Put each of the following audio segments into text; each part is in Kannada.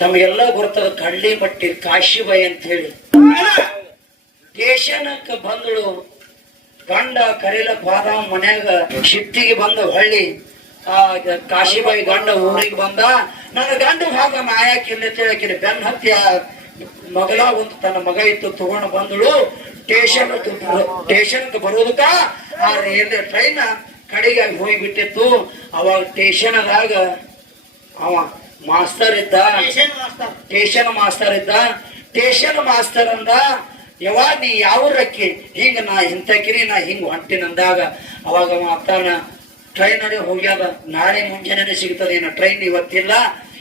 ತಮಗೆಲ್ಲ ಗೊತ್ತದ ಕಳ್ಳಿ ಮಟ್ಟಿ ಕಾಶಿಬಾಯಿ ಅಂತ ಹೇಳಿ ಸ್ಟೇಷನಕ್ಕ ಬಂದಳು. ಗಂಡ ಕರೀಲ ಬಾದಾಮ್ ಮನ್ಯಾಗ ಶಿಫ್ಟಿಗೆ ಬಂದ ಹೊಳ್ಳಿ. ಆ ಕಾಶಿಬಾಯಿ ಗಂಡ ಊರಿಗೆ ಬಂದ, ನನ್ನ ಗಂಡ ಭಾಗ ನಾಯಕಿಲ್ಲ ತಿಳಕಿರಿ ಬೆನ್ ಹತ್ತಿ ಆ ಮಗಳ, ಒಂದು ತನ್ನ ಮಗ ಇತ್ತು, ತಗೊಂಡು ಬಂದಳು. ಸ್ಟೇಷನ್ ಸ್ಟೇಷನ್ ಬರೋದಕ್ಕ ಆ ರೈಲ್ವೆ ಟ್ರೈನ್ ಕಡೆಗೆ ಹೋಗ್ಬಿಟ್ಟಿತ್ತು. ಅವಾಗ ಸ್ಟೇಷನ್ದಾಗ ಅವ ಮಾಸ್ತರ್ ಇದ್ದ? ಟೇಷನ್ ಮಾಸ್ತರ್ ಇದ್ದ? ಟೇಷನ್ ಮಾಸ್ತರ್ ಅಂದ ಯಾವಾಗ ನೀ ಯಾವ ರಕ್ಕಿ ಹಿಂಗ ನಾ ಇಂಥಕಿರಿ ನಾ ಹಿಂಗ್ ಹೊಂಟಿನಂದಾಗ ಅವಾಗ ಅವ ಅತ್ತಾನ ಟ್ರೈನ್ ಅಡಿ ಹೋಗ್ಯಾದ ನಾಳೆ ಮುಂಜಾನೆ ಸಿಗ್ತದೆ ಏನು ಟ್ರೈನ್ ಇವತ್ತಿಲ್ಲ.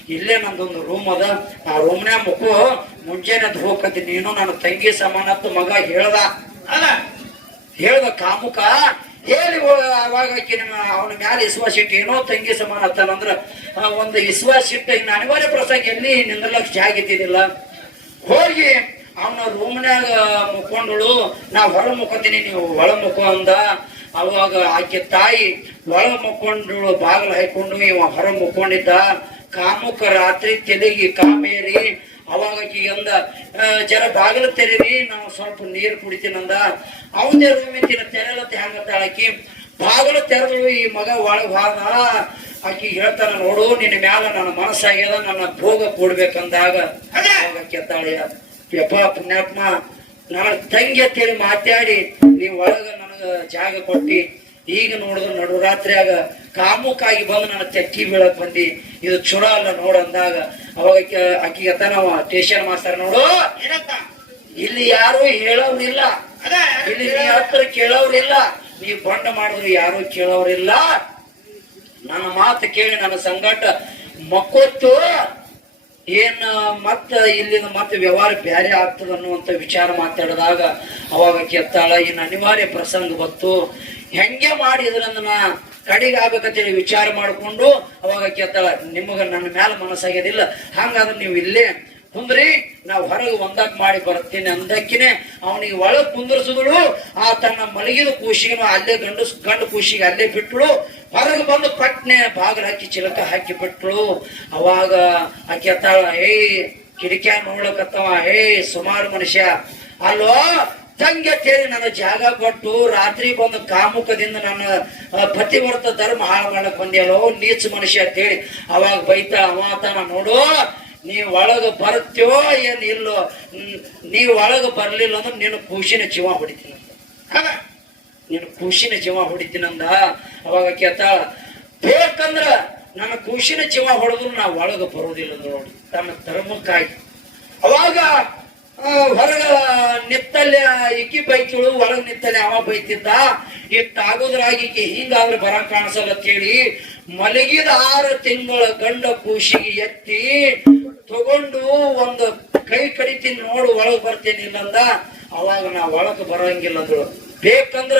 ಇಲ್ಲೇ ನಂದೊಂದು ರೂಮ್ ಅದ. ಆ ರೂಮ್ನ್ಯಾಗ ಮುಖು ಮುಂಜಾನೆ ಅದ್ ಹೋಗತಿ ನೀನು ನನ್ನ ತಂಗಿ ಸಮಾನತ್ತು ಮಗ ಹೇಳ್ದ. ಹೇಳ್ದ ಕಾಮುಕ ಹೇಳಿ ಆಕಿ ನಿಮ್ಮ ಅವನ ಮ್ಯಾಲೆ ಇಸ್ವಾಸ ಇಟ್ಟು ಏನೋ ತಂಗಿ ಸಮಾನ ಅತ್ತಾನಂದ್ರ ಒಂದು ಇಸ್ವಾಸ ಇಟ್ಟ ಇನ್ನು ಅನಿವಾರ್ಯ ಪ್ರಸಂಗ ಎಲ್ಲಿ ನಿಂದ್ರಲಕ್ ಜಾಗ ಇದ್ದಿದ್ದಿಲ್ಲ ಹೋಗಿ ಅವನ ರೂಮ್ನ್ಯಾಗ ಮುಕ್ಕೊಂಡಳು. ನಾ ಹೊರ ಮುಕ್ಕೋತೀನಿ, ನೀವು ಒಳ ಮುಕ್ಕೋ ಅಂದ. ಅವಾಗ ಆಕೆ ತಾಯಿ ಒಳ ಮುಕ್ಕೊಂಡಳು, ಬಾಗಿಲು ಹಾಕೊಂಡು ಇವ ಹೊರ ಮುಕ್ಕೊಂಡಿದ್ದ. ಕಾಮುಕ ರಾತ್ರಿ ತೆಲಗಿ ಕಾಮೇರಿ ಅವಾಗ ಅಂದ ಜರ ಬಾಗಿಲು ತೆರೀರಿ ನಾವು ಸ್ವಲ್ಪ ನೀರು ಕುಡಿತೀನಂದ ಅವನೇ ರೂಮ್ ಇತ್ತಿನ ತೆರಲತ್ತೆ ಹೆಂಗತ್ತ ಆಕಿ ಬಾಗಿಲು ತೆರೆದಳು ಈ ಮಗ ಒಳಗೆ ಹೋದ ಆಕಿ ಹೇಳ್ತಾನ ನೋಡು ನಿನ್ನ ಮ್ಯಾಲ ನನ್ನ ಮನಸ್ಸಾಗ್ಯದ ನನ್ನ ಭೋಗ ಕೊಡ್ಬೇಕಂದಾಗ. ಕೆತ್ತಾಳೆ ಯಪ್ಪ ಪುಣ್ಯಾತ್ಮ ನನ್ನ ತಂಗಿ ಅಂತೇಳಿ ಮಾತಾಡಿ ನೀವ್ ಒಳಗ ನನಗ ಜಾಗ ಕೊಟ್ಟಿ. ಈಗ ನೋಡಿದ್ರು ನಡು ರಾತ್ರಿಯಾಗ ಕಾಮುಕಾಗಿ ಬಂದು ನನ್ನ ಚಕ್ಕಿ ಬೀಳಕ್ ಬಂದಿ. ಇದು ಚುರ ಅಲ್ಲ ನೋಡು ಅಂದಾಗ ಅವಾಗ ಅಕ್ಕಿ ಅತ್ತ ನಾವು ಟೇಷನ್ ಮಾಸ್ತರ್ ನೋಡು. ಇಲ್ಲಿ ಯಾರು ಹೇಳೋರಿಲ್ಲ ಇಲ್ಲಿ ನೀ ಹತ್ರ ಕೇಳೋರಿಲ್ಲ ನೀ ಬಂಡ ಮಾಡಿದ್ರು ಯಾರು ಕೇಳೋರಿಲ್ಲ ನನ್ನ ಮಾತು ಕೇಳಿ ನನ್ನ ಸಂಗಾಟ ಮಕ್ಕೊತ್ತು. ಏನ್ ಮತ್ತ ಇಲ್ಲಿನ ಮತ್ತೆ ವ್ಯವಹಾರ ಬ್ಯಾರೆ ಆಗ್ತದ ಅನ್ನುವಂತ ವಿಚಾರ ಮಾತಾಡಿದಾಗ ಅವಾಗ ಕೆತ್ತಾಳ ಇನ್ನು ಅನಿವಾರ್ಯ ಪ್ರಸಂಗ ಬತ್ತು ಹೆಂಗೆ ಮಾಡಿ ಇದರಿಂದ ಕಡೆಗೆ ವಿಚಾರ ಮಾಡಿಕೊಂಡು ಅವಾಗ ಕೇಳ್ತಾಳ, ನಿಮಗ ನನ್ನ ಮ್ಯಾಲ ಮನಸ್ಸಾಗ್ಯದಿಲ್ಲ. ಹಂಗಾದ್ರೆ ನೀವು ಇಲ್ಲೇ ಕುಂದ್ರಿ, ನಾವು ಹೊರಗೆ ಒಂದಕ್ಕೆ ಮಾಡಿ ಬರ್ತೀನಿ ಅಂದಕ್ಕಿನೇ ಅವನಿಗೆ ಒಳಗೆ ಕುಂದರ್ಸಿದಳು. ಆ ತನ್ನ ಮಲಗಿದ ಕೂಸಿಗೆ ಅಲ್ಲೇ ಗಂಡು ಗಂಡು ಕೂಸಿಗೆ ಅಲ್ಲೇ ಬಿಟ್ಟಳು ಹೊರಗೆ ಬಂದು ಪಟ್ನೆ ಬಾಗಿಲು ಹಾಕಿ ಚಿಲಕ ಹಾಕಿ ಬಿಟ್ಟಳು ಅವಾಗ ಆ ಕೆತ್ತಾಳ ಏಯ್ ಕಿಡಿಕ್ಯಾ ನೋಡ್ಲಕತ್ತವ, ಏಯ್, ಸುಮಾರು ಮನುಷ್ಯ. ಅಲ್ಲೋ ತಂಗೆ ತೇರಿ ನನ್ನ ಜಾಗ ಕೊಟ್ಟು ರಾತ್ರಿ ಬಂದು ಕಾಮುಕದಿಂದ ನನ್ನ ಪತಿವ್ರತ ಧರ್ಮ ಹಾಳು ಮಾಡಕ್ ಬಂದೇಳೋ ನೀಚ ಮನುಷ್ಯ ಅಂತೇಳಿ. ಅವಾಗ ಬೈತ ಅವಾತನ ನೋಡು, ನೀವು ಒಳಗೆ ಬರ್ತೀವೋ ಏನ್ ಇಲ್ಲೋ ನೀವು ಒಳಗೆ ಬರಲಿಲ್ಲ ಅಂದ್ರೆ ನೀನು ಖುಷಿನ ಜೀವ ಹೊಡಿತೀನಿ ಅಂತ ನೀನು ಖುಷಿನ ಜೀವ ಹೊಡಿತೀನಂದ ಅವಾಗ ಕೇತ ಬೇಕಂದ್ರ ನನ್ನ ಖುಷಿನ ಜೀವ ಹೊಡೆದ್ರು ನಾವು ಒಳಗೆ ಬರೋದಿಲ್ಲ ನೋಡಿ, ತನ್ನ ಧರ್ಮಕ್ಕಾಗಿ. ಅವಾಗ ಹೊರಗ ನಿತ್ತಲ್ಲಿ ಇಕ್ಕಿ ಬೈತಿಳು ಹೊರಗ ನಿತ್ತಲ್ಲಿ ಅವ ಬೈತಿದ್ದ. ಇತ್ತ ಆಗೋದ್ರಾಗಿ ಹಿಂಗಾದ್ರೆ ಬರ ಕಾಣಿಸಲ್ಲ ಕೇಳಿ ಮಲಗಿದ ಆರು ತಿಂಗಳ ಗಂಡ ಕೂಸಿಗೆ ಎತ್ತಿ ತಗೊಂಡು ಒಂದು ಕೈ ಕಡಿತೀನಿ ನೋಡು, ಒಳಗ್ ಬರ್ತೇನೆ ಇಲ್ಲಂದ. ಅವಾಗ ನಾ ಒಳಗೆ ಬರೋಂಗಿಲ್ಲ ಅಂದಳು. ಬೇಕಂದ್ರ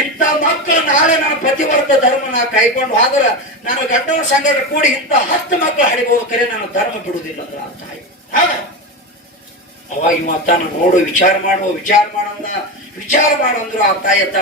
ಇಂಥ ಮಕ್ಕಳು ನಾಳೆ ನನ್ನ ಪತಿವರ್ತ ಧರ್ಮ ನಾ ಕೈಕೊಂಡು ಆದ್ರ ನಾನು ಗಂಡನ ಸಂಗಡ ಕೂಡಿ ಇಂಥ ಹತ್ತು ಮಕ್ಕಳು ಹಡಿಬಹುದು ಕರೆ ನಾನು ಧರ್ಮ ಬಿಡುವುದಿಲ್ಲ ಅಂದ್ರ ಆ ತಾಯಿ? ಅವಾಗ ಇವ ನೋಡು, ವಿಚಾರ ಮಾಡು, ವಿಚಾರ ಮಾಡೋದ, ವಿಚಾರ ಮಾಡಂದ್ರು ಆ ತಾಯಿ ಅತ್ತ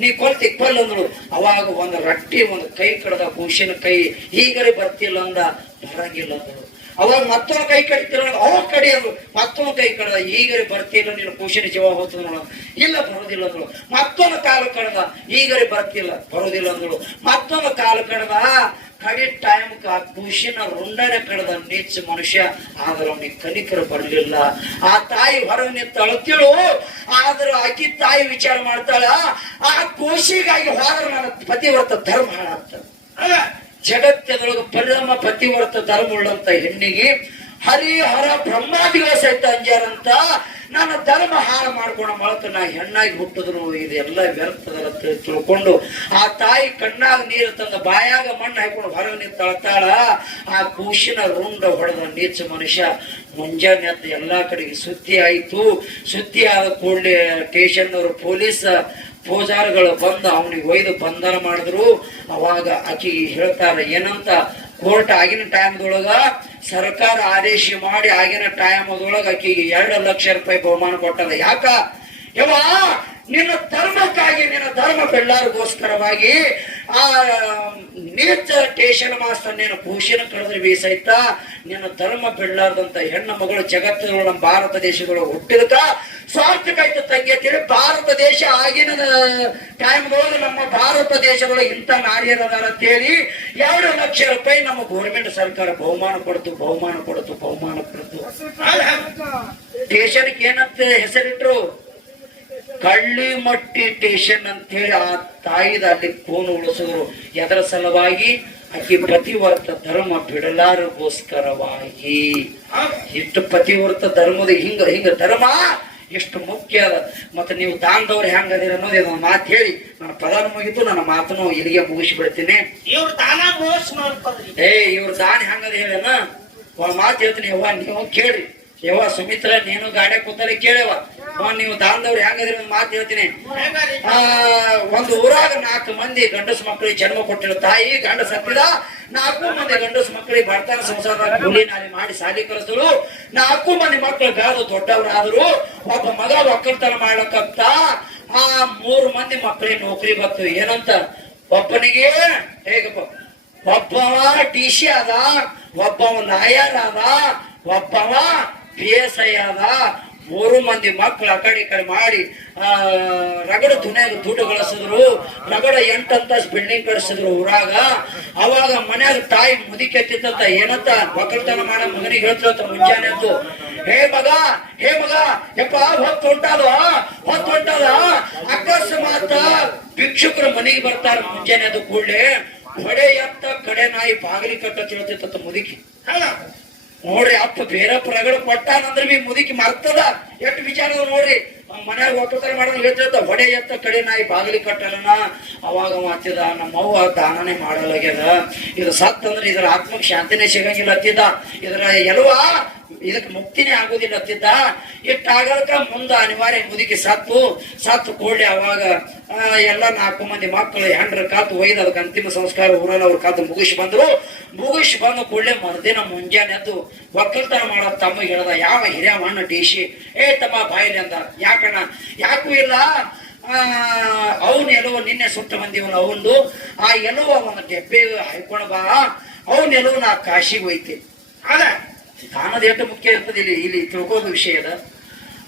ನೀ ಕೊಲ್ತಿ ಕೊಲ್ ಅಂದ್ರು ಅವಾಗ ಒಂದು ರಟ್ಟಿ, ಒಂದು ಕೈ ಕಡ್ದ ಕೂಸಿನ ಕೈ ಈಗಲೇ ಬರ್ತಿಲ್ಲ ಅಂದ, ಬರಂಗಿಲ್ಲ ಅಂದ್ರು ಅವಾಗ ಮತ್ತೊಂದು ಕೈ ಕಡಿತಿಲ್ಲ ಅವ ಕಡಿಯೋದು ಮತ್ತೊಂದು ಕೈ ಕಡ್ದ, ಈಗರೆ ಬರ್ತಿಲ್ಲ ನೀನು ಕೂಸಿನ ಜೀವ ಹೋಗ್ತದ ನೋಡು. ಇಲ್ಲ, ಬರೋದಿಲ್ಲ ಅಂದಳು. ಮತ್ತೊಂದು ಕಾಲು ಕಡ್ದ, ಈಗರೆ ಬರ್ತಿಲ್ಲ, ಬರೋದಿಲ್ಲ ಅಂದಳು. ಮತ್ತೊಂದು ಕಾಲು ಕಡ್ದ ಕಡಿ ಟೈಮ್ ಆ ಖುಷಿನ ರುಂಡನೆ ಕಡ್ದ, ನೀಚ ಮನುಷ್ಯ. ಆದ್ರೆ ಅವನಿಗೆ ಕನಿಕರ ಬರಲಿಲ್ಲ. ಆ ತಾಯಿ ಹೊರಗೆ ನಿಂತು ಅಳ್ತಿಳು. ಆದ್ರೆ ಆಕಿ ತಾಯಿ ವಿಚಾರ ಮಾಡ್ತಾಳ, ಆ ಖುಷಿಗಾಗಿ ಹೋದ್ರೆ ನನ್ನ ಪತಿವ್ರತ ಧರ್ಮ ಹಾಳಾಗ್ತದೆ. ಜಗತ್ತದೊಳಗೆ ಪರಿಣಾಮ ಪತಿವರ್ತ ಧರ್ಮ ಉಳ್ಳಂತ ಹೆಣ್ಣಿಗೆ ಹರಿಹರ ಬ್ರಹ್ಮಾದಿಗಳ ಸಹಿತ ಅಂಜಾರಂತ ನಾನು ಧರ್ಮ ಹಾಳು ಮಾಡ್ಕೊಂಡ ಮೊಳಕ ನಾ ಹೆಣ್ಣಾಗಿ ಹುಟ್ಟಿದ್ರು. ಇದೆಲ್ಲ ವ್ಯರ್ಥದಲ್ಲ ಅಂತ ತಿಳ್ಕೊಂಡು ಆ ತಾಯಿ ಕಣ್ಣಾಗ ನೀರು ತಂದ ಬಾಯಾಗ ಮಣ್ಣು ಹಾಕೊಂಡು ಹೊರಗೆ ಅಳ್ತಾಳ. ಆ ಕೂಶಿನ ರುಂಡ ಹೊಡೆದ ನೀಚ ಮನುಷ್ಯ ಮುಂಜಾನೆ ಎಲ್ಲಾ ಕಡೆಗೆ ಸುದ್ದಿ ಆಯಿತು. ಸುದ್ದಿ ಆದ ಕೂಡಲೇ ಸ್ಟೇಷನ್ನವರು ಪೊಲೀಸ್ ಪೂಜಾರಿಗಳು ಬಂದು ಅವನಿಗೆ ಒಯ್ದು ಬಂಧನ ಮಾಡಿದ್ರು. ಅವಾಗ ಆಕಿ ಹೇಳ್ತಾರೆ ಏನಂತ, ಕೋರ್ಟ್ ಆಗಿನ ಟೈಮ್ದೊಳಗ ಸರ್ಕಾರ ಆದೇಶ ಮಾಡಿ ಆಗಿನ ಟೈಮ್ದೊಳಗ ಆಕಿಗೆ ಎರಡು ಲಕ್ಷ ರೂಪಾಯಿ ಬಹುಮಾನ ಕೊಟ್ಟದ ಯಾಕ? ಯವ್ವ ನಿನ್ನ ಧರ್ಮಕ್ಕಾಗಿ ನಿನ್ನ ಧರ್ಮ ಬೆಳ್ಳಾರಿಗೋಸ್ಕರವಾಗಿ ಆ ನೀಚ ಟೇಷನ್ ಮಾಸ್ತರ್ ನೀನು ಭೂಷಣ ಕಳೆದ್ರೆ ಬೀಸೈತ ನಿನ್ನ ಧರ್ಮ ಬಿಡ್ಲಾರ್ದಂತ ಹೆಣ್ಣ ಮಗಳು ಜಗತ್ತಿನ ನಮ್ಮ ಭಾರತ ದೇಶಗಳು ಹುಟ್ಟಿದಕ ಸ್ವಾರ್ಥಕ್ಕಾಯ್ತು ತಂಗಿ ಅಂತೇಳಿ ಭಾರತ ದೇಶ ಆಗಿನ ಟೈಮ್ಗಳು ನಮ್ಮ ಭಾರತ ದೇಶಗಳು ಇಂಥ ನಾರಿಯರದಾರ ಅಂತೇಳಿ ಎರಡು ಲಕ್ಷ ರೂಪಾಯಿ ನಮ್ಮ ಗೌರ್ಮೆಂಟ್ ಸರ್ಕಾರ ಬಹುಮಾನ ಕೊಡ್ತು ಬಹುಮಾನ ಕೊಡ್ತು ಬಹುಮಾನ ಕೊಡ್ತು. ಟೇಷನ್ಗೆ ಏನಂತ ಹೆಸರಿಟ್ರು? ಕಳ್ಳಿಮಟ್ಟಿ ಟೇಷನ್ ಅಂತ ಹೇಳಿ ಆ ತಾಯಿದ ಅಲ್ಲಿ ಫೋನ್ ಉಳಿಸಿದ್ರು ಅದರ ಸಲುವಾಗಿ ಅತಿ ಪ್ರತಿವರ್ತ ಧರ್ಮ ಬಿಡಲಾರಗೋಸ್ಕರವಾಗಿ. ಇಷ್ಟು ಪ್ರತಿವರ್ತ ಧರ್ಮದ ಹಿಂಗ ಹಿಂಗ ಧರ್ಮ ಎಷ್ಟು ಮುಖ್ಯ ಅದ. ಮತ್ತೆ ನೀವು ದಾನದವ್ರು ಹೆಂಗದಿರ ಅನ್ನೋದು ಇದೊಂದು ಮಾತು ಹೇಳಿ. ನನ್ನ ಪದಾನು ಮುಗಿತು ನನ್ನ ಮಾತನ್ನು ಇಲ್ಲಿಗೆ ಮುಗಿಸಿ ಬಿಡ್ತೀನಿ ಇವ್ರ ದಾನ ಮೋಸ ಮಾಡ್ತಾರ್ರಿ ಏ ಇವ್ರ ದಾನ ಹೆಂಗದ ಹೇಳನ? ಒಂದ್ ಮಾತು ಹೇಳ್ತೀನಿ ಯವ್ವ ನೀವು ಕೇಳ್ರಿ. ಯವ್ವ ಸುಮಿತ್ರ, ನೀನು ಗಾಡಿ ಕೂತಲ್ಲಿ ಕೇಳವ ನೀವು ದಾನದವ್ರು ಹೆಂಗದಿರ ಒಂದು ಮಾತು ಹೇಳ್ತೀನಿ. ಒಂದು ಊರಾಗ ನಾಲ್ಕು ಮಂದಿ ಗಂಡಸ ಮಕ್ಕಳಿಗೆ ಜನ್ಮ ಕೊಟ್ಟಿರೋ ತಾಯಿ ಗಂಡ ಸತ್ತಿದ ನಾಲ್ಕು ಮಂದಿ ಗಂಡಸ ಮಕ್ಕಳಿಗೆ ಬರ್ತಾನ ಸಂಸಾರ ಕೂಲಿ ನಾಲಿ ಮಾಡಿ ಸಾಲಿ ಕರೆಸಿದ್ರು. ನಾಲ್ಕು ಮಂದಿ ಮಕ್ಕಳು ಬೆಳೆದು ದೊಡ್ಡವರಾದ್ರು. ಒಬ್ಬ ಮಗ ಒಕ್ಕಲ್ತನ ಮಾಡ್ಲಕ್ಕಂತ ಆ ಮೂರು ಮಂದಿ ಮಕ್ಕಳಿಗೆ ನೌಕರಿ ಬರ್ತವೆ ಏನಂತ? ಒಬ್ಬನಿಗೆ, ಹೇಗಪ್ಪ? ಒಬ್ಬವ ಟಿ ಸಿ ಅದ ಒಬ್ಬವ ನಾಯರ್ ಅದ ಒಬ್ಬವ ಪಿ ಮೂರು ಮಂದಿ ಮಕ್ಕಳು ಆ ಕಡೆ ಮಾಡಿ, ಆ, ರಗಡ ದುನಿಯಾಗ ದುಡ್ಡು ಗಳಿಸಿದ್ರು, ರಗಡ ಎಂಟಂತ ಬಿಲ್ಡಿಂಗ್ ಕಳಿಸಿದ್ರು ಊರಾಗ ಅವಾಗ ಮನ್ಯಾಗ ತಾಯಿ ಮುದಿಕೆತ್ತಿದ್ದಂತ ಏನಂತ ಒಕ್ಕಲ್ತನ ಮಾಡ ಮಗನಿಗೆ ಹೇಳ್ತಂತ ಮುಂಜಾನೆ ಅಂತ ಹೇ ಮಗ ಹೇ ಮಗ, ಯಪ್ಪ, ಹೊತ್ತು ಹೊಂಟಾದ ಹೊತ್ತು ಹೊಂಟಾದ ಅಕಸ್ಮಾತ್ ಭಿಕ್ಷುಕರು ಮನೆಗೆ ಬರ್ತಾರ ಮುಂಜಾನೆ ಅದು ಕೂಡಲೇ, ಹೊಡೆ ಎತ್ತ ಕಡೆ ನಾಯಿ ಬಾಗಿಲಿ ಕಟ್ಟ ತಿಳ್ತಿತ್ತ ಮುದುಕಿ? ನೋಡ್ರಿ ಅಪ್ಪ ಬೇರೆ ಪ್ರಗಡ ಕೊಟ್ಟಾನಂದ್ರೆ ಬಿ ಮುದುಕಿ ಮರ್ತದ. ಎಷ್ಟು ವಿಚಾರ ನೋಡ್ರಿ. ಮನ್ಯಾಗ ಒಕ್ಕಲ್ತನ ಮಾಡೋದು ಹೇಳ್ತಿರ್ತ ಹೊಡೆ ಎತ್ತ ಕಡೆ ನಾಯಿ ಬಾಗಿಲಿ ಕಟ್ಟಲನ ಅವಾಗ ಹಚ್ಚಿದ ನಮ್ಮ ಅವ್ವ ದಾನನೇ ಮಾಡಲಾಗ್ಯದ. ಇದು ಸತ್ತಂದ್ರೆ ಇದ್ರ ಆತ್ಮಕ್ ಶಾಂತಿನೇ ಸಿಗಂಗಿಲ್ಲ ಅತ್ತಿದ್ದ ಇದ್ರ ಎಲ್ವ ಇದಕ್ಕೆ ಮುಕ್ತಿನೇ ಆಗುದಿಲ್ಲ ಅತ್ತಿದ್ದ ಇಟ್ಟಾಗಲ್ಕ ಮುಂದ ಅನಿವಾರ್ಯ ಮುದುಕಿ ಸತ್ತು. ಸತ್ತು ಕೂಡಲೇ ಅವಾಗ ಎಲ್ಲಾ ನಾಲ್ಕು ಮಂದಿ ಮಕ್ಕಳು, ಹೆಂಡ್ರ ಕಾತು ಒಯ್ದು ಅದಕ್ಕೆ ಅಂತಿಮ ಸಂಸ್ಕಾರ ಊರಲ್ಲಿ ಅವ್ರ ಕಾತು ಮುಗಿಸಿ ಬಂದ್ರು. ಮುಗಿಸಿ ಬಂದು ಕೂಡಲೇ ಮರುದಿನ ಮುಂಜಾನೆ ಎದ್ದು ಒಕ್ಕಲ್ತನ ಮಾಡೋ ತಮ್ಮ ಹೇಳ್ದ ಯಾವ ಹಿರಿಯ ಮಣ್ಣ ಡಿಶಿ ಏ ತಮ್ಮ ಬಾಯಿಲಿ ಅಂದ ಯಾಕಣ್ಣ ಯಾಕೂ ಇಲ್ಲ. ಅವನು ಎಲ್ಲವೋ ನಿನ್ನೆ ಸುಟ್ಟು ಬಂದಿವಲ್ಲ ಅವನು ಆ ಎಲ್ಲೋ ಅವನ ಡೆಬ್ಬೆ ಹಾಯ್ಕೊಂಡು ಬಾ. ಅವನ ನಾ ಕಾಶಿಗೆ ಹೋಯ್ತಿ. ಅದ ದಾನದ ಎಷ್ಟು ಮುಖ್ಯ ಇರ್ತದೆ ಇಲ್ಲಿ ಇಲ್ಲಿ ತಿಳ್ಕೋದು ವಿಷಯದ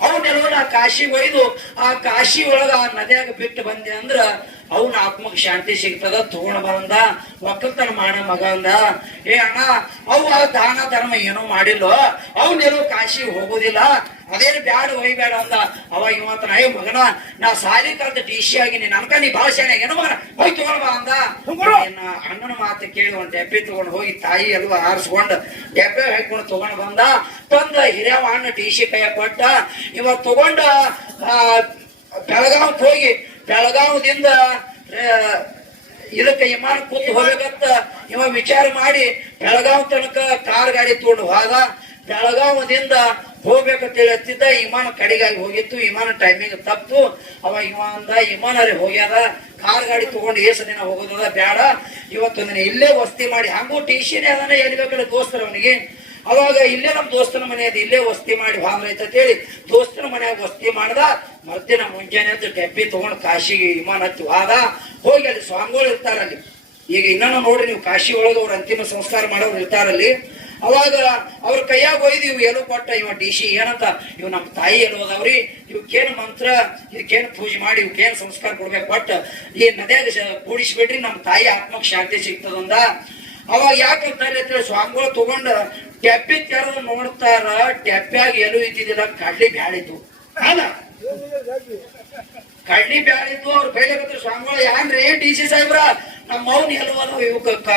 ಅವನೆಲ್ಲೋ ನಾ ಕಾಶಿಗೆ ಒಯ್ದು ಆ ಕಾಶಿ ಒಳಗ ಆ ನದಿಯಾಗ ಬಿಟ್ಟು ಬಂದೆ ಅಂದ್ರ ಅವನ ಆತ್ಮಕ್ ಶಾಂತಿ ಸಿಗ್ತದ ತಗೊಂಡ್ ಬಂದ ಒಕ್ಕಲ್ತನ ಮಾಡ ಮಗ ಅಂದ. ಏ ಅಣ್ಣ ಅವ ದಾನ ಧರ್ಮ ಏನೋ ಮಾಡಿಲ್ಲೋ? ಅವನೇನೋ ಕಾಶಿ ಹೋಗೋದಿಲ್ಲ. ಅದೇನು ಬ್ಯಾಡ ಒಯ್ಬೇಡ ಅಂದ. ಅವಾಗ ಇವತ್ತ ಏ ಮಗನ ನಾ ಸಾಲಿ ಕಲ್ತ ಟಿ ಸಿ ಆಗಿನಿ ನನ್ಕ ನೀ ಭಾಳ ಶಾಣೆ. ಏನೋ ಮಗನ? ಹೋಗಿ ತಗೊಂಡ್ ಬಾ ಅಂದ. ಅಣ್ಣನ ಮಾತು ಕೇಳಿ ಒಂದ್ ಡೆಬ್ಬೆ ತಗೊಂಡ್ ಹೋಗಿ ತಾಯಿ ಅಲ್ವಾ ಆರಿಸ್ಕೊಂಡು ಡೆಬ್ಬೆ ಹಾಕೊಂಡು ತಗೊಂಡ್ ಬಂದ. ತಂದ ಹಿರಿಯವ ಅಣ್ಣ ಟಿ ಸಿ ಕೈಯ ಕೊಟ್ಟ. ಇವ ತಗೊಂಡ ಆ, ಬೆಳಗಾವ್ಕ್ ಹೋಗಿ ಬೆಳಗಾವದಿಂದ ಇದಕ್ಕೆ ವಿಮಾನ ಕೂತು ಹೋಗಬೇಕಂತ ಇವ ವಿಚಾರ ಮಾಡಿ ಬೆಳಗಾವ್ ತನಕ ಕಾರ್ ಗಾಡಿ ತಗೊಂಡು ಹೋದ. ಬೆಳಗಾವದಿಂದ ಹೋಗ್ಬೇಕಂತ ಹೇಳಿ ಹತ್ತಿದ್ದ, ವಿಮಾನ ಕಡೆಗಾಗಿ ಹೋಗಿತ್ತು. ವಿಮಾನ ಟೈಮಿಂಗ್ ತಪ್ಪು. ಅವ ಇವ ಅಂದ ವಿಮಾನ ರೀ ಹೋಗ್ಯಾದ. ಕಾರ್ ಗಾಡಿ ತಗೊಂಡು ಏಸ ದಿನ ಹೋಗೋದದ ಬೇಡ. ಇವತ್ತೊಂದಿನ ದಿನ ಇಲ್ಲೇ ವಸ್ತಿ ಮಾಡಿ, ಹಂಗೂ ಟಿ ಸಿನೇ ಅದನ್ನ ಎಲ್ಲಿ ಬೇಕಾದ್ರೆ ದೋಸ್ತರ ಅವನಿಗೆ ಅವಾಗ ಇಲ್ಲೇ ನಮ್ಮ ದೋಸ್ತನ ಮನೆ ಇಲ್ಲೇ ವಸ್ತಿ ಮಾಡಿ ಭಾಳ ಅಂತ ಹೇಳಿ ದೋಸ್ತನ ಮನ್ಯಾಗ ವಸ್ತಿ ಮಾಡ್ದ, ಮರ್ದಿನ ಮುಂಜಾನೆ ಅಂತ ಡಬ್ಬಿ ತಗೊಂಡು ಕಾಶಿಗೆ ವಿಮಾನ ಹತ್ತಿ ಹೋದ. ಹೋಗಿ ಅಲ್ಲಿ ಸ್ವಾಮಿಗಳು ಇರ್ತಾರಲ್ಲಿ ಈಗ ಇನ್ನೂ ನೋಡ್ರಿ ನೀವು ಕಾಶಿ ಒಳಗೆ ಅವ್ರ ಅಂತಿಮ ಸಂಸ್ಕಾರ ಮಾಡೋರು ಇರ್ತಾರಲ್ಲಿ ಅವಾಗ ಅವ್ರ ಕೈಯಾಗ ಒಯ್ದು ಇವು ಎಲ್ಲೂ ಕೊಟ್ಟ, ಇವ ಡಿ ಸಿ ಏನಂತ, ಇವ್ ನಮ್ಮ ತಾಯಿ ಹೋದವ್ರಿ ಇವಕ್ಕೇನು ಮಂತ್ರ ಇದಕ್ಕೇನು ಪೂಜೆ ಮಾಡಿ ಇವಕ್ಕೇನು ಸಂಸ್ಕಾರ ಕೊಡ್ಬೇಕು, ಬಟ್ ಈ ನದಿಯಾಗ ಕೂಡಿಸ್ಬಿಡ್ರಿ, ನಮ್ಮ ತಾಯಿ ಆತ್ಮಕ್ಕೆ ಶಾಂತಿ ಸಿಗ್ತದಂದ. ಅವಾಗ ಯಾಕೆ ಅಂತೇಳಿ ಸ್ವಾಮಿಗಳು ತಗೊಂಡ ಡೆಬ್ಬಿ ತೆರೆದು ನೋಡ್ತಾರ ಡೆಬ್ಬ್ಯಾಗ ಎಲ್ಲೂ ಇದ್ದಿದ್ದಿಲ್ಲ ಕಡ್ಲಿ ಬ್ಯಾಳಿದ್ದು. ಅಲ್ಲ ಕಡ್ಲಿ ಬ್ಯಾಳಿದ್ದು, ಅವ್ರು ಬೈಲಕತ್ರ ಸ್ವಾಮಿಗಳು ಯಾನ್ರಿ ಡಿ ಸಿ ಸಾಹೇಬ್ರ? ನಮ್ಮ ಮೌನ್ ಎಲ್ಲವಲ್ಲ ಇವಕ್ಕ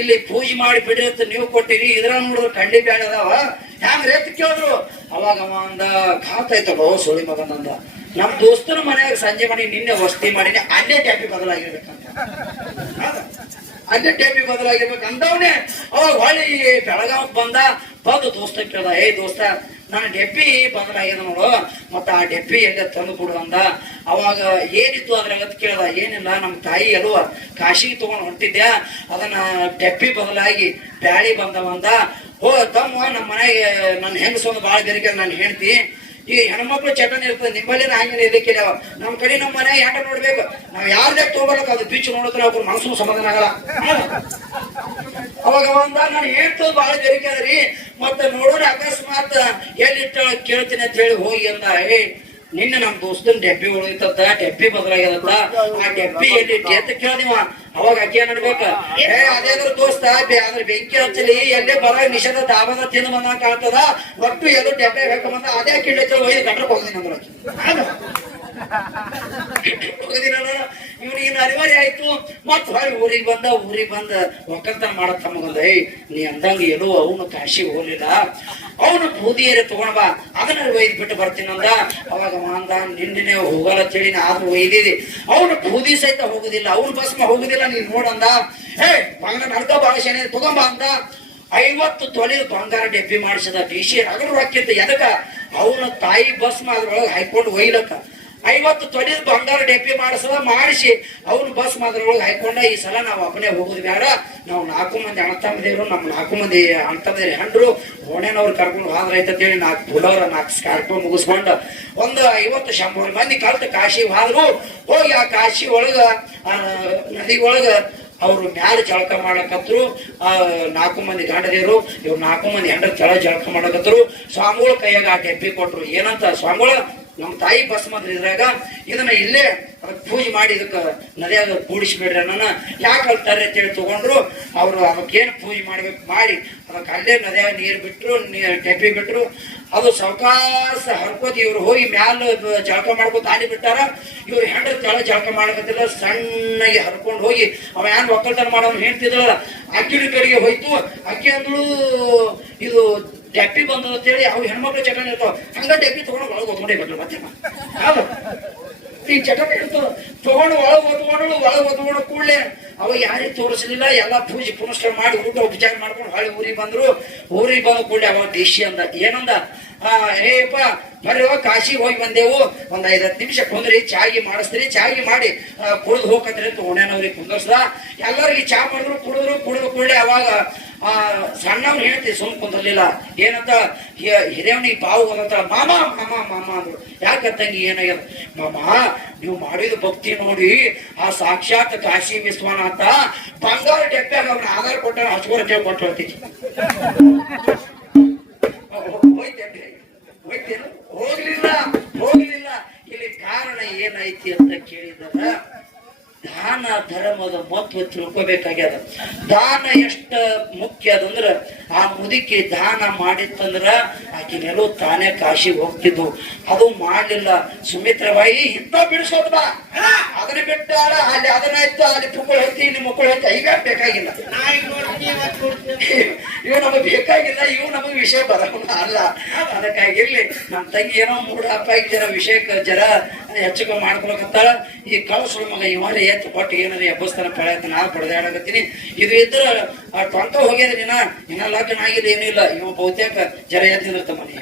ಇಲ್ಲಿ ಪೂಜೆ ಮಾಡಿ ಬಿಡಿರತ್ತ ನೀವು ಕೊಟ್ಟಿರಿ ಇದ್ರ ನೋಡಿದ್ರೆ ಕಡ್ಲಿ ಬ್ಯಾಳ ಅದಾವ. ಹ್ಯಾಂಗ್ರಿ ಅಂತ ಕೇಳಿದ್ರು. ಅವಾಗ ಅವ ಅಂದ ಘಾತ ಐತಲ್ಲ ಸುಳಿ ಮಗನಂದ ನಮ್ಮ ದೋಸ್ತನ ಮನೆಯಾಗ ಸಂಜೆ ಮಾಡಿ ನಿನ್ನೆ ವಸ್ತಿ ಮಾಡಿನಿ, ಅಲ್ಲೇ ಟ್ಯಾಪಿ ಬದಲಾಗಿರ್ಬೇಕಂತ? ಅಲ್ಲೇ ಟೈಮಿಗೆ ಬದಲಾಗಿರ್ಬೇಕು ಅಂದವನೇ ಅವಾಗ ಹೊಳ್ಳಿ ಬೆಳಗಾವ್ ಬಂದ, ಬಂದು ದೋಸ್ತ ಕೇಳ್ದ, ಏ ದೋಸ್ತ ನನ್ನ ಡೆಪ್ಪಿ ಬದಲಾಗ್ಯದ ನೋಡು, ಮತ್ತೆ ಆ ಡೆಪ್ಪಿ ಎಲ್ಲ ತಂದು ಕೊಡು ಅಂದ. ಅವಾಗ ಏನಿತ್ತು ಅದ್ರಾಗ ಕೇಳ್ದ, ಏನಿಲ್ಲ ನಮ್ಮ ತಾಯಿ ಅಲ್ವ ಕಾಶಿಗೆ ತಗೊಂಡು ಹೊಂಟಿದ್ದೆ ಅದನ್ನ ಡೆಪ್ಪಿ ಬದಲಾಗಿ ಬ್ಯಾಳಿ ಬಂದವಂದ ಹೋ ತಮ್ಮ ನಮ್ಮ ಮನೆಗೆ ನನ್ನ ಹೆಂಗಸ ಒಂದು ಭಾಳ ಬೇರೆ ನಾನು ಹೆಂಡತಿ ಈ ಹೆಣ್ಮಕ್ಳು ಚಟನ್ ಇರ್ತದೆ ನಿಮ್ಮಲ್ಲಿ ಹಾಗೆ ಇದಕ್ಕೆ ನಮ್ಮ ಕಡೆ ನಮ್ಮ ಮನೆ ಹೆಂಡ ನೋಡ್ಬೇಕು? ನಾವ್ ಯಾರ್ದೇ ತಗೋಬೇಕು ಅದು ಬಿಚ್ಚು ನೋಡಿದ್ರೆ ಅವ್ರ ಮನಸ್ಸು ಸಮಾಧಾನ ಆಗಲ್ಲ. ಅವಾಗ ಒಂದ ನಾನು ಹೇಳ್ತದ ಬಹಳ ಬೇರಿಕೆ ಅದ್ರಿ ಮತ್ತೆ ನೋಡೋಣ ಅಕಸ್ಮಾತ್ ಎಲ್ಲಿಟ್ಟ ಕೇಳ್ತೀನಿ ಅಂತ ಹೇಳಿ ಹೋಗಿ ಅಂದ. ಏ ನಿನ್ನೆ ನಮ್ ದೋಸ್ತನ್ ಡೆಬ್ಬಿ ಉಳಿತದ, ಡೆಬ್ಬಿ ಬದಲಾಗ್ಯದತ್ತ ಆ ಡೆಬ್ಬಿ ಎಲ್ಲಿ ಅಂತ ಕೇಳ್ದಿವ. ಅವಾಗ ಅಕ್ಕಿ ಏನ್ ಅನ್ಬೇಕ? ಏ, ಅದೇನಾದ್ರು ದೋಸ್ತ ಅಂದ್ರೆ ಬೆಂಕಿ ಹಚ್ಚಲಿ, ಎಲ್ಲೇ ಬರ ನಿಷೇಧ ದಾಬದ ತಿಂದು ಬಂದ ಕಾಣ್ತದ. ಒಟ್ಟು ಎಲ್ಲೂ ಡೆಬ್ಬೆ ಬೇಕು ಬಂದ, ಅದೇ ಕಿಂಡ ಒಯ್ದು ಗಟ್ರಕ್ ಹೋಗ್ತೀನಿ ಅಂದ್ರೆ ಹೋಗಿದ್ದೀನ ಇವನಿಗೆ ಇನ್ನು ಅನಿವಾರ್ಯ ಆಯ್ತು? ಮತ್ ಹೊಳ್ಳಿ ಊರಿಗೆ ಬಂದ ಊರಿಗೆ ಬಂದ ಒಕ್ಕಲ್ತನ ಮಾಡಕ್ ತಮ್ಮಗಂದ ಏಯ್, ನೀ ಅಂದಂಗ ಎಲ್ಲೋ ಅವನು ಕಾಶಿಗೆ ಹೋಗ್ಲಿಲ್ಲ. ಅವನು ಬೂದಿಯರೆ ತಗೊಂಡ್ ಬಾ. ಅದನ್ನ ಒಯ್ದು ಬಿಟ್ಟು ಬರ್ತೀನಂದ ಅಂದ. ಅವಾಗ ಮಾಂದ ನಿನ್ನೆ ಹೋಗಲ್ಲ ತಿಳಿ ಆದ್ರೂ ಒಯ್ದಿದಿ. ಅವನು ಬೂದಿ ಸಹಿತ ಹೋಗುದಿಲ್ಲ. ಅವನು ಭಸ್ಮ ಹೋಗುದಿಲ್ಲ, ನೀನ್ ನೋಡಂದ ಏ ಮಗನ ನಡ್ಕ ಶನಿ ತಗೊಂಬ ಅಂದ. ಐವತ್ತು ತೊಲೆ ಬಂಗಾರ ಡೆಬ್ಬಿ ಮಾಡಿಸಿದ, ಡಿ ಸಿ ರಗಡು ಹಾಕಿದ್ದ ಎದಕ? ಅವನ ತಾಯಿ ಭಸ್ಮ ಅದ್ರೊಳಗೆ ಹಾಕೊಂಡು ಒಯ್ಲಕ್ಕ. ಐವತ್ತು ತೊಡಿದ ಬಂಗಾರ ಡೆಪಿ ಮಾಡಿಸದ ಮಾಡಿಸಿ ಅವನು ಬಸ್ ಮಾದರಿಗಳಿಗೆ ಹಾಕೊಂಡ ಈ ಸಲ ನಾವು ಒಬ್ಬನೇ ಹೋಗುದು ಬೇಡ. ನಾವು ನಾಲ್ಕು ಮಂದಿ ಅಣ್ಣ ತಮ್ಮದಿರು ನಮ್ಮ ನಾಲ್ಕು ಮಂದಿ ಅಣ್ಣ ಹಂಡ್ರು. ಓಣೆನವ್ರು ಕರ್ಕೊಂಡು ಹೋದ್ರ ಐತಂತೇಳಿ ನಾಲ್ಕು ಬುಡವ್ರ ನಾಲ್ಕು ಸ್ಕಾರ್ಪಿಯೋ ಮುಗಿಸ್ಕೊಂಡು ಒಂದು ಐವತ್ತು ಶಂಬರ್ ಮಂದಿ ಕಲ್ತು ಕಾಶಿ ಹಾದ್ರು. ಹೋಗಿ ಆ ಕಾಶಿ ಒಳಗ ನದಿ ಒಳಗ ಅವರು ಮ್ಯಾಲ ಜಳಕ ಮಾಡಕತ್ರು. ಆ, ನಾಲ್ಕು ಮಂದಿ ಗಂಡದೇರು, ಇವ್ರು ನಾಲ್ಕು ಮಂದಿ ಹೆಂಡ್ರ ಚಳ ಜಳಕ ಮಾಡಕತ್ರು. ಸ್ವಾಮಿಗಳ ಕೈಯಾಗ ಆ ಡೆಬ್ಬಿ ಕೊಟ್ರು. ಏನಂತ ಸ್ವಾಮಿಗಳ? ನಮ್ಮ ತಾಯಿ ಬಸ್ ಮಾತ್ರ ಇದ್ರಾಗ, ಇದನ್ನ ಇಲ್ಲೇ ಅದಕ್ಕೆ ಪೂಜೆ ಮಾಡಿ ಇದಕ್ಕೆ ನದಿಯಾಗ ಕೂಡಿಸ್ಬಿಡ್ರಿ ಅನ್ನೋನ ಯಾಕೆ ಅಳ್ತಾರೆ ಅಂತೇಳಿ ತಗೊಂಡ್ರು. ಅವರು ಅದಕ್ಕೇನು ಪೂಜೆ ಮಾಡ್ಬೇಕು, ಮಾಡಿ ಅದಕ್ಕೆ ಅಲ್ಲೇ ನದಿಯಾಗ ನೀರು ಬಿಟ್ಟರು ನೀರು ಟೆಪ್ಪಿ ಬಿಟ್ಟರು ಅದು ಸಾವಕಾಸ ಹರ್ಕೋತಿ ಇವ್ರು ಹೋಗಿ ಮ್ಯಾಲ ಜಳಕ ಮಾಡ್ಕೋತ ತಾಳಿ ಬಿಟ್ಟಾರ. ಇವ್ರು ಹೆಂಡ್ರ ತಳ ಜಳಕ ಮಾಡಕತ್ತಿಲ್ಲ ಸಣ್ಣಗೆ ಹರ್ಕೊಂಡು ಹೋಗಿ ಅವ ಏನ್ ಒಕ್ಕಲ್ತನ ಮಾಡೋನು ಹೇಳ್ತಿದ್ರಲ್ಲ ಅಕ್ಕಿನ ಕಡೆಗೆ ಹೋಯ್ತು. ಅಕ್ಕಿ ಅಂದಳು, ಇದು ಡೆಪ್ಪಿ ಅಂತ ಹೇಳಿ ಅವು ಹೆಣ್ಮಕ್ಳು ಚಟನೆ ಇರ್ತಾವ ಹಂಗ ಡೆಪ್ಪಿ ತಗೊಂಡು ಒಳಗೆ ಒತ್ಕೊಂಡೇ ಬಂದ್ರು ಮತ್ತೆ ಈ ಚಟನ ಇರ್ತೋ, ತಗೊಂಡು ಒಳಗೆ ಒತ್ಕೊಂಡು ಒಳಗೆ ಒತ್ಕೊಂಡು ಕೂಡಲೇ ಅವ ಯಾರಿಗೆ ತೋರಿಸಲಿಲ್ಲ, ಎಲ್ಲ ಪೂಜೆ ಪುನಸ್ಕಾರ ಮಾಡಿ ಊಟ ಉಪಚಾರ ಮಾಡ್ಕೊಂಡು ಹೊಳೆ ಊರಿಗೆ ಬಂದ್ರು. ಊರಿಗೆ ಬಂದ ಕೂಡಲೇ ಅವ ದೇಶಿ ಅಂದ, ಏನಂದ? ಆ ಬರ್ರಿ ಓ ಕಾಶಿಗೆ ಹೋಗಿ ಬಂದೆವು. ಒಂದ್ ಐದ್ ನಿಮಿಷ ಕುಂದ್ರಿ, ಚಾಗಿ ಮಾಡಿಸ್ತೀರಿ ಚಾಗಿ ಮಾಡಿ ಕುಡಿದು ಹೋಗತ್ರಿ ಅಂತ ಓಣ್ಯಾನವ್ರಿಗೆ ಕುಂದರ್ಸ್ದ. ಎಲ್ಲರಿಗೆ ಚಾ ಮಾಡಿದ್ರು, ಕುಡಿದ್ರು, ಕುಡಿದು ಕೂಡಲೇ ಅವಾಗ, ಆ ಸಣ್ಣವ್ರು ಹೇಳ್ತಿ ಸುಮ್ ಕುಂದಿರ್ಲಿಲ್ಲ. ಏನಂತ, ಹಿ- ಹಿರಿಯವನಿಗೆ ಬಾವು ಬಂದಂತ ಮಾಮ ಮಾಮ ಮಾಮ ಅಂದ್ರು. ಯಾಕ ತಂಗಿ ಏನಾಗ್ಯದ? ಮಾಮ, ನೀವು ಮಾಡಿದ ಭಕ್ತಿ ನೋಡಿ, ಆ ಸಾಕ್ಷಾತ್ ಕಾಶಿ ವಿಶ್ವನಾಥ ಬಂಗಾರ ಡೆಪ್ಪ ಅವ್ನ ಆಧಾರ ಕೊಟ್ಟ ಅಂತೇಳಿ ಕೊಟ್ಟು ಹೇಳ್ತೀನಿ ಹೋಯ್ತೇನ್ರಿ ಹೋಯ್ತೇನು ಹೋಗ್ಲಿಲ್ಲ ಹೋಗ್ಲಿಲ್ಲ. ಇಲ್ಲಿ ಕಾರಣ ಏನೈತಿ ಅಂತ ಕೇಳಿದಾರ ದಾನ ಧರ್ಮದ ಮಹತ್ವ ತಿಳ್ಕೊಬೇಕಾಗ್ಯದ. ದಾನ ಎಷ್ಟ ಮುಖ್ಯ ಅದಂದ್ರ ಆ ಮುದುಕಿ ದಾನ ಮಾಡಿತ್ತಂದ್ರ ನೆಲು ತಾನೇ ಕಾಶಿಗೆ ಹೋಗ್ತಿದ್ವು ಅದು ಮಾಡಲಿಲ್ಲ. ಸುಮಿತ್ರಬಾಯಿ ಇಂತ ಬಿಡಿಸೋದ್ ಬಾ. ಅದನ್ನ ಬಿಟ್ಟ ಅಲ್ಲಿ ಅದನ್ನ ಇತ್ತು, ಅಲ್ಲಿ ಮಕ್ಕಳು ಹೋಗ್ತಿ ನಿಮ್ಮ ಮಕ್ಕಳು ಹೋಗ್ತಿ, ಈಗ ಬೇಕಾಗಿಲ್ಲ. ಇವು ನಮಗ್ ಬೇಕಾಗಿಲ್ಲ, ಇವು ನಮಗೆ ವಿಷಯ ಬರೋಣ ಅಲ್ಲ, ಅದಕ್ಕಾಗಿರ್ಲಿ ನಮ್ಮ ತಂಗಿ ಏನೋ ಮೂಡ ಅಪ್ಪ ಜರ ವಿಷಯಕ್ಕೆ ಜರ ಹೆಚ್ಚು ಮಾಡ್ಕೊಳಕತ್ತಾಳ. ಈ ಕಳಸುಳ ಮಗ ಇವಾರ ಎತ್ತು ಕೊಟ್ಟು ಏನಾರ ಎಬ್ಬಸ್ತಾನ ಪಡೆಯತ್ತ ನಾ ಪಡೆದಾಡಕತ್ತೀನಿ ಇದು ಇದ್ರ ಟೊಂಕ ಹೋಗ್ಯದ ನಿನ್ನ ಇನ್ನ ಲಗ್ನ ಆಗಿದೆ ಏನೂ ಇಲ್ಲ. ಇವ ಬಹುತೇಕ ಜರ ಎತ್ತಿದ್ರ ತಮ್ಮ ನೀ.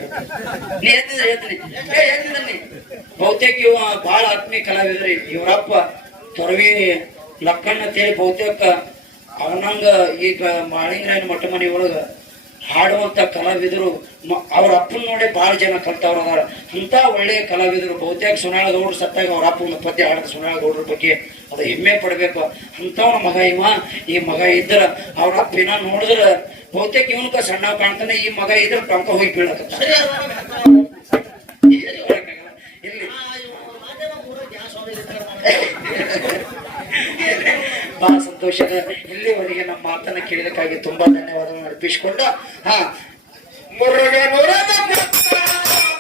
ನೀ ಎತ್ತಿದ್ರೆ ಹೇಳ್ತೀನಿ. ಏ ಬಹುತೇಕ ಇವ ಬಹಳ ಆತ್ಮೀಯ ಕಲಾವಿದ್ರಿ. ಇವರಪ್ಪ ತೊರವಿ, ಲಕ್ಕಣ್ಣ ಅಂತೇಳಿ ಬಹುತೇಕ ಅವನಂಗ ಈಗ ಮಾಳಿಂಗರಾಯನ ಮಠ ಮನೆ ಒಳಗ ಹಾಡುವಂತ ಕಲಾವಿದರು ಅವ್ರ ಅಪ್ಪನ ನೋಡಿ ಬಹಳ ಜನ ಕಲ್ತವ್ರು ಅದಾರ. ಅಂತ ಒಳ್ಳೆಯ ಕಲಾವಿದರು ಬಹುತೇಕ ಸುನಾಳ ಗೌಡ್ರು ಸತ್ತಾಗ ಅವ್ರ ಅಪ್ಪನ ಪದ್ಯ ಹಾಡಿದ ಸುನಾಳ ಗೌಡ್ರ ಬಗ್ಗೆ ಅದು ಹೆಮ್ಮೆ ಪಡ್ಬೇಕು. ಅಂತವನ ಮಗ ಇವ. ಈ ಮಗ ಇದ್ರ ಅವ್ರ ಅಪ್ಪಿನ ನೋಡಿದ್ರೆ ನೋಡಿದ್ರ ಬಹುತೇಕ ಇವನ್ಕ ಸಣ್ಣ ಕಾಣ್ತಾನೆ ಈ ಮಗ ಇದ್ರ ಟೊಂಕ ಹೋಗಿ ಬೀಳತ್ತ ಬಹಳ ಸಂತೋಷ. ಇಲ್ಲಿವರೆಗೆ ನಮ್ಮ ಮಾತನ್ನ ಕೇಳಿದಕ್ಕಾಗಿ ತುಂಬಾ ಧನ್ಯವಾದಗಳನ್ನು ಅರ್ಪಿಸಿಕೊಂಡು ಹಾ Morraga morada blanca.